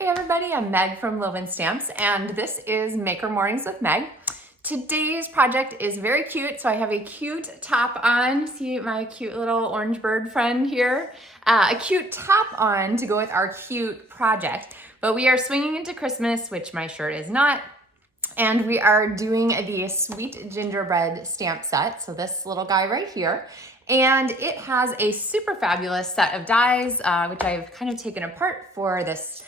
Hey everybody, I'm Meg from Loven Stamps, and this is Maker Mornings with Meg. Today's project is very cute, so I have a cute top on. See my cute little orange bird friend here? A cute top on to go with our cute project. But we are swinging into Christmas, which my shirt is not, and we are doing the Sweet Gingerbread stamp set. So this little guy right here. And it has a super fabulous set of dies, which I've kind of taken apart for this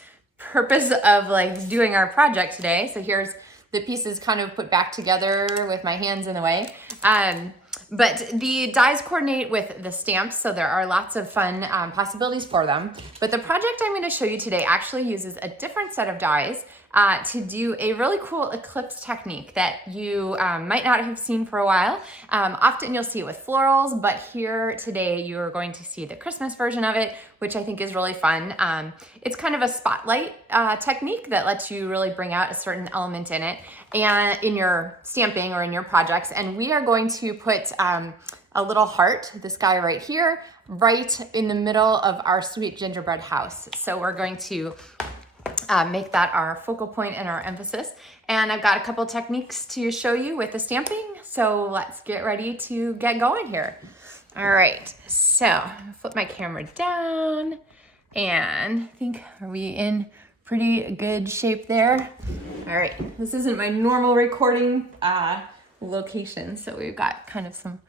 purpose of like doing our project today. So here's the pieces kind of put back together with my hands in the way. But the dies coordinate with the stamps, so there are lots of fun possibilities for them. But the project I'm going to show you today actually uses a different set of dies to do a really cool eclipse technique that you might not have seen for a while. Often you'll see it with florals, but here today you're going to see the Christmas version of it, which I think is really fun. It's kind of a spotlight technique that lets you really bring out a certain element in it and in your stamping or in your projects. And we are going to put a little heart, this guy right here, right in the middle of our Sweet Gingerbread house. So we're going to make that our focal point and our emphasis. And I've got a couple techniques to show you with the stamping. So let's get ready to get going here. All right, so flip my camera down and I think, are we in pretty good shape there? All right, this isn't my normal recording location. So we've got kind of some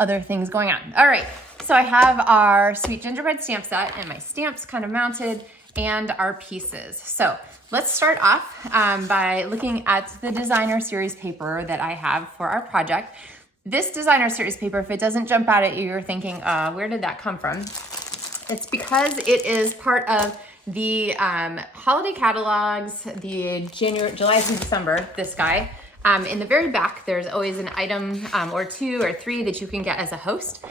other things going on. All right, so I have our Sweet Gingerbread stamp set and my stamps kind of mounted and our pieces. So let's start off by looking at the designer series paper that I have for our project. This designer series paper, if it doesn't jump out at you, you're thinking, where did that come from? It's because it is part of the holiday catalogs, the July through December, this guy. In the very back, there's always an item or two or three that you can get as a host,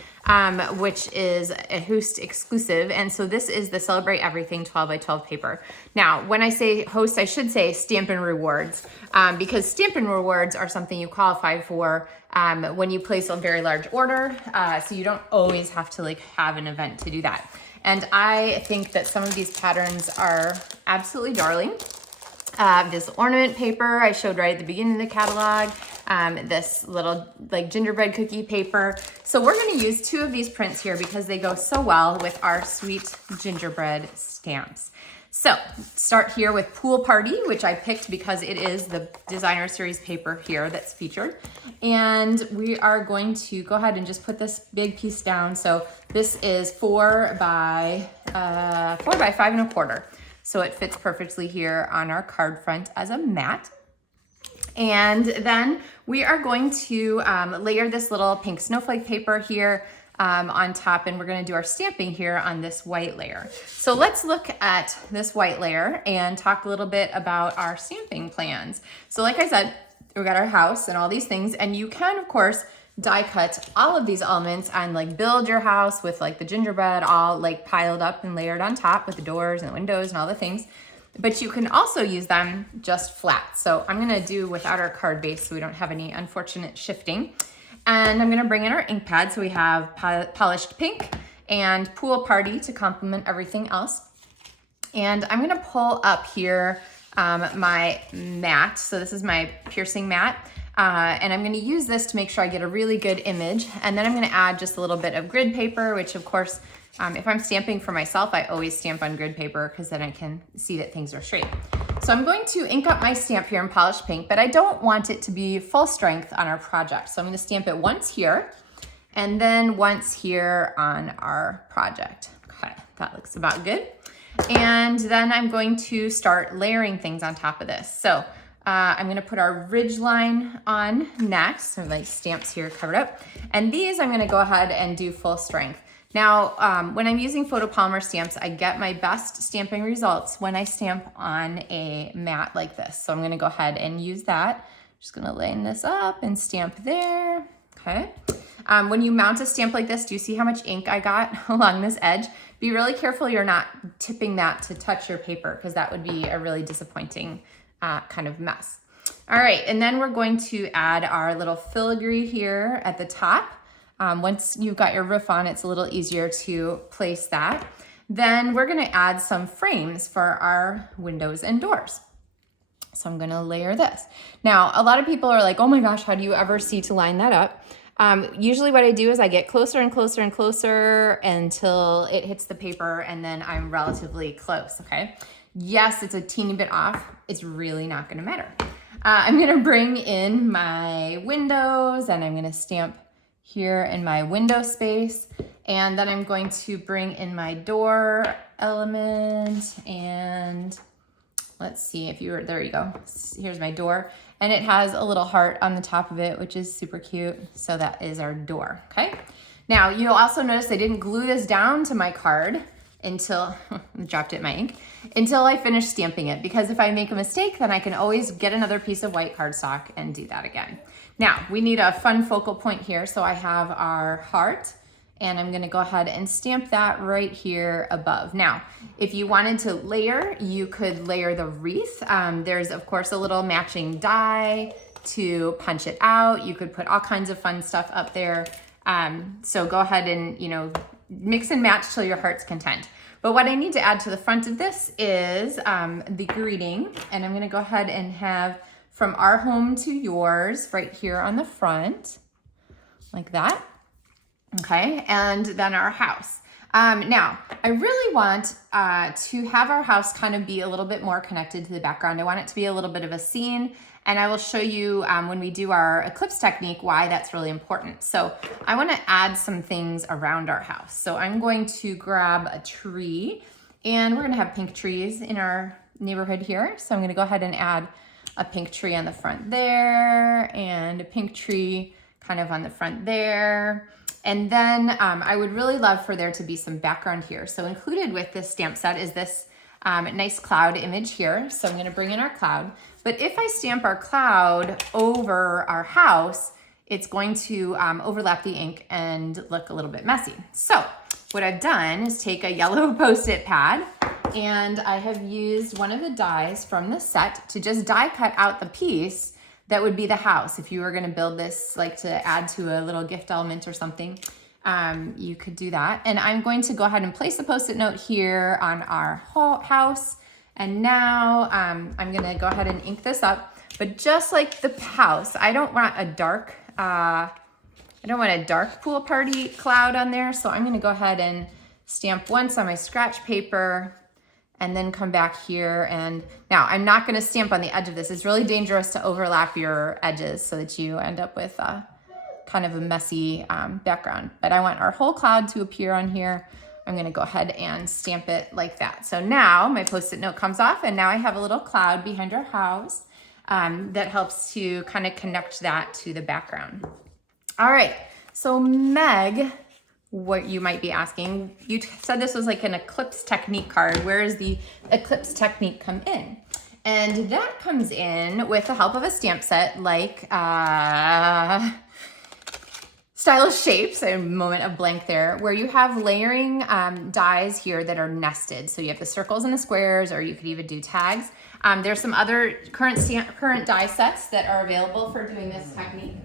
which is a host exclusive. And so this is the Celebrate Everything 12 by 12 paper. Now, when I say host, I should say Stampin Rewards, because Stampin Rewards are something you qualify for when you place a very large order. So you don't always have to like have an event to do that. And I think that some of these patterns are absolutely darling. This ornament paper I showed right at the beginning of the catalog, this little like gingerbread cookie paper. So we're going to use two of these prints here because they go so well with our Sweet Gingerbread stamps. So start here with Pool Party, which I picked because it is the designer series paper here that's featured. And we are going to go ahead and just put this big piece down. So this is 4 by 5¼ So it fits perfectly here on our card front as a mat. And then we are going to layer this little pink snowflake paper here on top, and we're gonna do our stamping here on this white layer. So let's look at this white layer and talk a little bit about our stamping plans. So like I said, we got our house and all these things, and you can, of course, die cut all of these elements and like build your house with like the gingerbread all like piled up and layered on top with the doors and the windows and all the things. But you can also use them just flat. So I'm gonna do without our card base so we don't have any unfortunate shifting. And I'm gonna bring in our ink pad. So we have polished pink and Pool Party to complement everything else. And I'm gonna pull up here my mat. So this is my piercing mat. And I'm gonna use this to make sure I get a really good image. And then I'm gonna add just a little bit of grid paper, which of course, if I'm stamping for myself, I always stamp on grid paper because then I can see that things are straight. So I'm going to ink up my stamp here in polished pink, but I don't want it to be full strength on our project. So I'm gonna stamp it once here and then once here on our project. Okay, that looks about good. And then I'm going to start layering things on top of this. So I'm gonna put our ridge line on next. So my stamps here covered up. And these I'm gonna go ahead and do full strength. Now, when I'm using photopolymer stamps, I get my best stamping results when I stamp on a mat like this. So I'm gonna go ahead and use that. Just gonna line this up and stamp there, okay? When you mount a stamp like this, do you see how much ink I got along this edge? Be really careful you're not tipping that to touch your paper because that would be a really disappointing kind of mess. All right, and then we're going to add our little filigree here at the top. Once you've got your roof on, it's a little easier to place that. Then we're gonna add some frames for our windows and doors. So I'm gonna layer this. Now, a lot of people are like, oh my gosh, how do you ever see to line that up? Usually what I do is I get closer and closer and closer until it hits the paper, and then I'm relatively close, okay? Yes, it's a teeny bit off. It's really not gonna matter. I'm gonna bring in my windows, and I'm gonna stamp here in my window space. And then I'm going to bring in my door element, and let's see if you were, there you go. Here's my door, and it has a little heart on the top of it, which is super cute. So that is our door, okay? Now you'll also notice I didn't glue this down to my card until, I dropped it in my ink, until I finish stamping it, because if I make a mistake, then I can always get another piece of white cardstock and do that again. Now we need a fun focal point here. So I have our heart, and I'm gonna go ahead and stamp that right here above. Now, if you wanted to layer, you could layer the wreath. There's of course a little matching die to punch it out. You could put all kinds of fun stuff up there. So go ahead and, you know, mix and match till your heart's content. But what I need to add to the front of this is the greeting. And I'm gonna go ahead and have from our home to yours right here on the front, like that. Okay, and then our house. Now, I really want to have our house kind of be a little bit more connected to the background. I want it to be a little bit of a scene, and I will show you when we do our eclipse technique why that's really important. So I want to add some things around our house. So I'm going to grab a tree, and we're going to have pink trees in our neighborhood here. So I'm going to go ahead and add a pink tree on the front there, and a pink tree kind of on the front there. And then I would really love for there to be some background here. So included with this stamp set is this nice cloud image here. So I'm gonna bring in our cloud. But if I stamp our cloud over our house, it's going to overlap the ink and look a little bit messy. So what I've done is take a yellow Post-it pad, and I have used one of the dies from the set to just die cut out the piece that would be the house. If you were gonna build this, like to add to a little gift element or something, you could do that. And I'm going to go ahead and place a Post-it note here on our house. And now I'm gonna go ahead and ink this up. But just like the house, I don't want a dark pool party cloud on there. So I'm gonna go ahead and stamp once on my scratch paper, and then come back here. And now I'm not gonna stamp on the edge of this. It's really dangerous to overlap your edges so that you end up with kind of a messy background. But I want our whole cloud to appear on here. I'm gonna go ahead and stamp it like that. So now my Post-it note comes off, and now I have a little cloud behind our house that helps to kind of connect that to the background. All right, so Meg, what you might be asking, you said this was like an eclipse technique card. Where does the eclipse technique come in? And that comes in with the help of a stamp set like Stylish Shapes, a moment of blank there, where you have layering dies here that are nested. So you have the circles and the squares, or you could even do tags. There's some other current die sets that are available for doing this technique.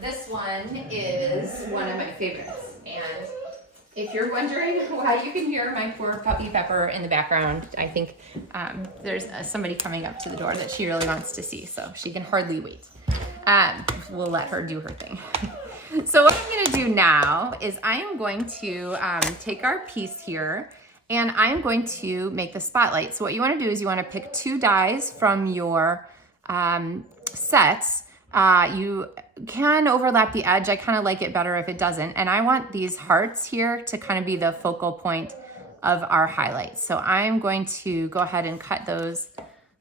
This one is one of my favorites. And if you're wondering why you can hear my poor puppy Pepper in the background, I think there's somebody coming up to the door that she really wants to see, so she can hardly wait. We'll let her do her thing. So what I'm gonna do now is I am going to take our piece here, and I'm going to make the spotlight. So what you wanna do is you wanna pick 2 dies from your sets. You can overlap the edge. I kind of like it better if it doesn't. And I want these hearts here to kind of be the focal point of our highlights. So I'm going to go ahead and cut those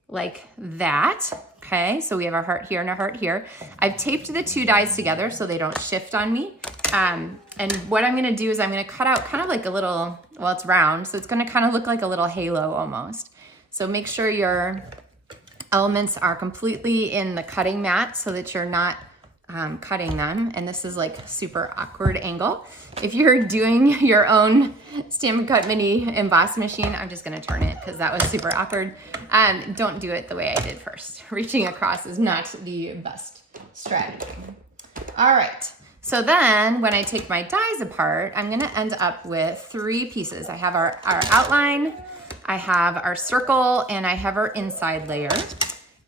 like that. Okay, so we have our heart here and our heart here. I've taped the 2 dies together so they don't shift on me. And what I'm gonna do is I'm gonna cut out kind of like a little, well, it's round, so it's gonna kind of look like a little halo almost. So make sure your elements are completely in the cutting mat so that you're not cutting them. And this is like super awkward angle. If you're doing your own Stampin' Cut Mini emboss machine, I'm just gonna turn it because that was super awkward. Don't do it the way I did first. Reaching across is not the best strategy. All right, So then when I take my dies apart, I'm gonna end up with 3 pieces. I have our outline, I have our circle, and I have our inside layer.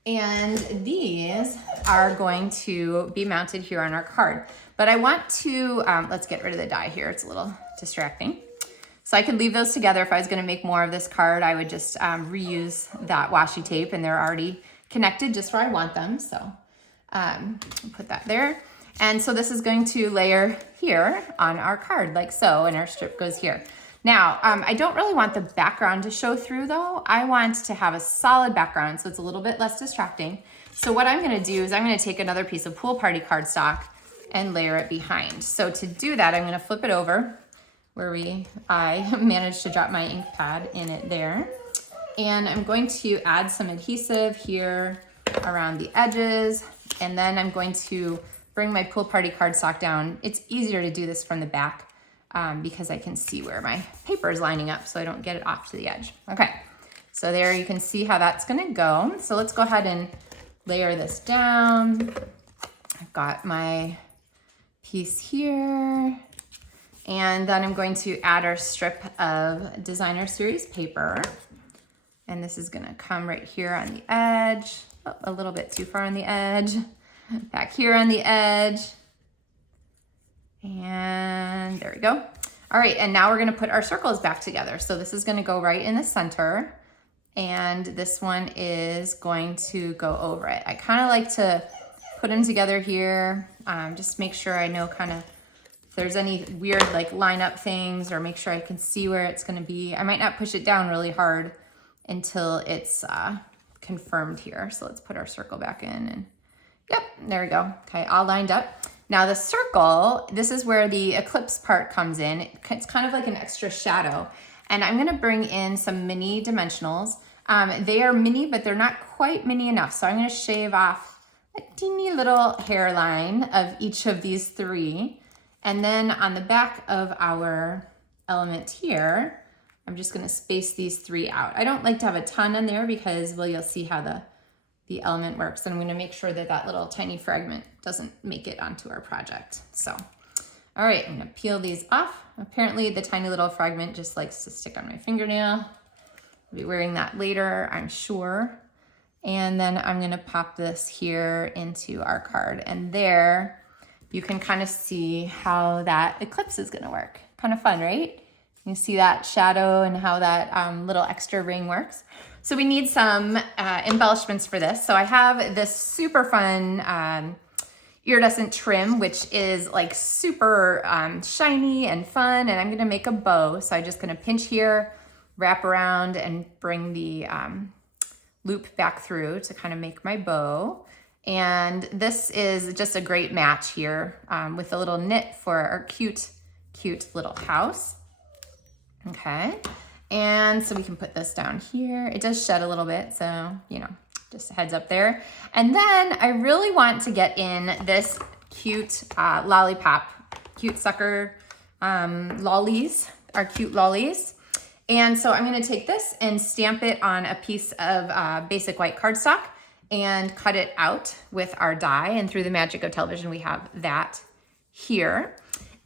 And these are going to be mounted here on our card. But I want to, let's get rid of the die here. It's a little distracting. So I could leave those together. If I was gonna make more of this card, I would just reuse that washi tape, and they're already connected just where I want them. So put that there. And so this is going to layer here on our card like so, and our strip goes here. Now, I don't really want the background to show through though. I want to have a solid background so it's a little bit less distracting. So what I'm gonna do is I'm gonna take another piece of pool party cardstock and layer it behind. So to do that, I'm gonna flip it over where I managed to drop my ink pad in it there. And I'm going to add some adhesive here around the edges. And then I'm going to bring my pool party cardstock down. It's easier to do this from the back because I can see where my paper is lining up so I don't get it off to the edge. Okay, so there you can see how that's gonna go. So let's go ahead and layer this down. I've got my piece here. And then I'm going to add our strip of designer series paper. And this is gonna come right here on the edge. Oh, a little bit too far on the edge. Back here on the edge. And there we go. All right, and now we're gonna put our circles back together. So this is gonna go right in the center, and this one is going to go over it. I kind of like to put them together here, just make sure I know kind of if there's any weird like line up things, or make sure I can see where it's gonna be. I might not push it down really hard until it's confirmed here. So let's put our circle back in, and yep, there we go. Okay, all lined up. Now the circle, this is where the eclipse part comes in. It's kind of like an extra shadow. And I'm gonna bring in some mini dimensionals. They are mini, but they're not quite mini enough. So I'm gonna shave off a teeny little hairline of each of these 3. And then on the back of our element here, I'm just gonna space these 3 out. I don't like to have a ton in there because, well, you'll see how the element works. And I'm gonna make sure that that little tiny fragment doesn't make it onto our project. So, all right, I'm gonna peel these off. Apparently the tiny little fragment just likes to stick on my fingernail. I'll be wearing that later, I'm sure. And then I'm gonna pop this here into our card. And there you can kind of see how that eclipse is gonna work. Kind of fun, right? You see that shadow and how that little extra ring works. So we need some embellishments for this. So I have this super fun iridescent trim, which is like super shiny and fun, and I'm gonna make a bow. So I'm just gonna pinch here, wrap around, and bring the loop back through to kind of make my bow. And this is just a great match here with a little knit for our cute, cute little house. Okay. And so we can put this down here. It does shed a little bit, so, you know, just a heads up there. And then I really want to get in this cute lollipop, cute sucker lollies, our cute lollies. And so I'm gonna take this and stamp it on a piece of basic white cardstock and cut it out with our die. And through the magic of television, we have that here.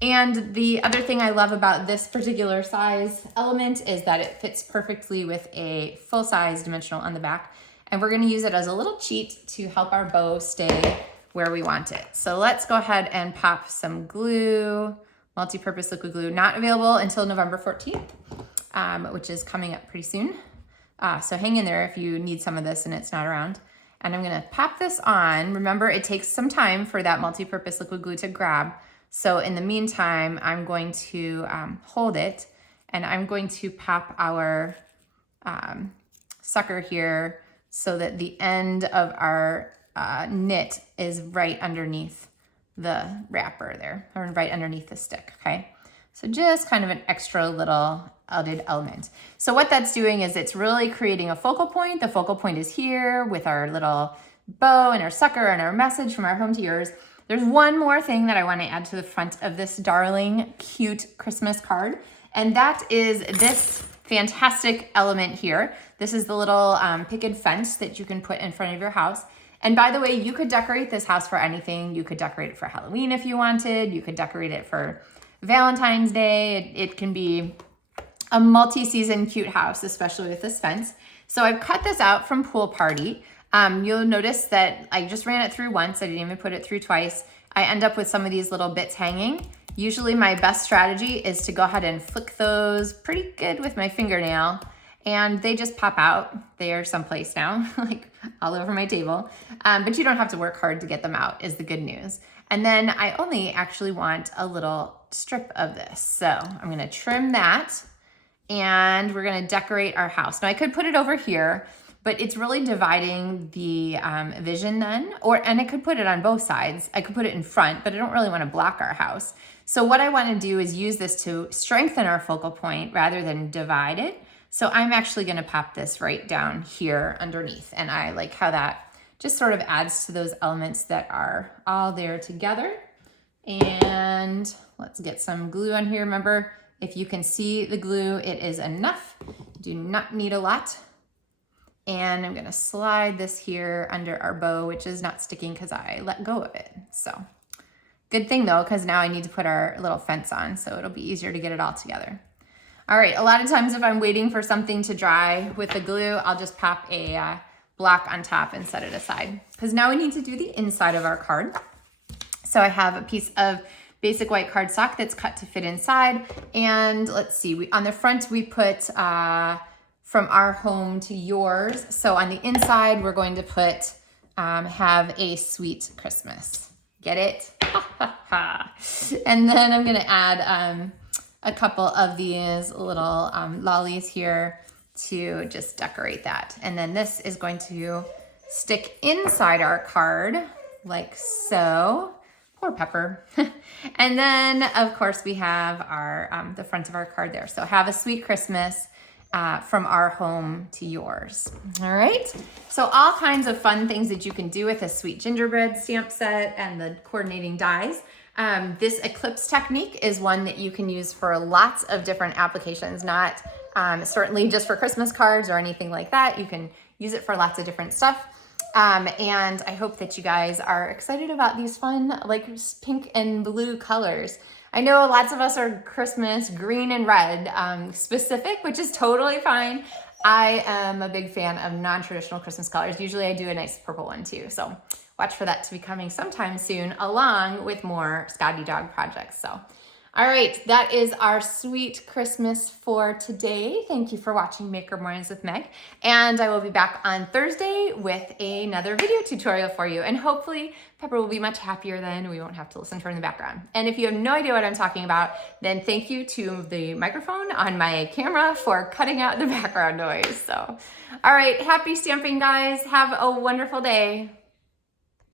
And the other thing I love about this particular size element is that it fits perfectly with a full-size dimensional on the back. And we're gonna use it as a little cheat to help our bow stay where we want it. So let's go ahead and pop some glue, multi-purpose liquid glue, not available until November 14th, which is coming up pretty soon. So hang in there if you need some of this and it's not around. And I'm gonna pop this on. Remember, it takes some time for that multi-purpose liquid glue to grab. So in the meantime, I'm going to hold it, and I'm going to pop our sucker here so that the end of our knit is right underneath the wrapper there, or right underneath the stick, okay? So just kind of an extra little added element. So what that's doing is it's really creating a focal point. The focal point is here with our little bow and our sucker and our message from our home to yours. There's one more thing that I want to add to the front of this darling, cute Christmas card, and that is this fantastic element here. This is the little picket fence that you can put in front of your house. And by the way, you could decorate this house for anything. You could decorate it for Halloween if you wanted. You could decorate it for Valentine's Day. It can be a multi-season cute house, especially with this fence. So I've cut this out from Pool Party. You'll notice that I just ran it through once. I didn't even put it through twice. I end up with some of these little bits hanging. Usually my best strategy is to go ahead and flick those pretty good with my fingernail, and they just pop out. They are someplace now, like all over my table. But you don't have to work hard to get them out, is the good news. And then I only actually want a little strip of this. So I'm gonna trim that, and we're gonna decorate our house. Now I could put it over here, but it's really dividing the vision then, and I could put it on both sides. I could put it in front, but I don't really wanna block our house. So what I wanna do is use this to strengthen our focal point rather than divide it. So I'm actually gonna pop this right down here underneath, and I like how that just sort of adds to those elements that are all there together. And let's get some glue on here. Remember, if you can see the glue, it is enough. You do not need a lot. And I'm gonna slide this here under our bow, which is not sticking because I let go of it. So good thing though, because now I need to put our little fence on, so it'll be easier to get it all together. All right, a lot of times if I'm waiting for something to dry with the glue, I'll just pop a block on top and set it aside. Because now we need to do the inside of our card. So I have a piece of basic white cardstock that's cut to fit inside. And let's see, on the front we put from our home to yours. So on the inside, we're going to put have a sweet Christmas. Get it? And then I'm gonna add a couple of these little lollies here to just decorate that. And then this is going to stick inside our card like so. Poor Pepper. And then of course we have our the front of our card there. So have a sweet Christmas from our home to yours. All right. So all kinds of fun things that you can do with a Sweet Gingerbread stamp set and the coordinating dies. This Eclipse technique is one that you can use for lots of different applications, not certainly just for Christmas cards or anything like that. You can use it for lots of different stuff. And I hope that you guys are excited about these fun, like pink and blue colors. I know lots of us are Christmas green and red specific, which is totally fine. I am a big fan of non-traditional Christmas colors. Usually I do a nice purple one too. So watch for that to be coming sometime soon, along with more Scotty Dog projects. So, all right, that is our sweet Christmas for today. Thank you for watching Maker Mornings with Meg. And I will be back on Thursday with another video tutorial for you. And hopefully Pepper will be much happier then. We won't have to listen to her in the background. And if you have no idea what I'm talking about, then thank you to the microphone on my camera for cutting out the background noise. So, all right, happy stamping, guys. Have a wonderful day.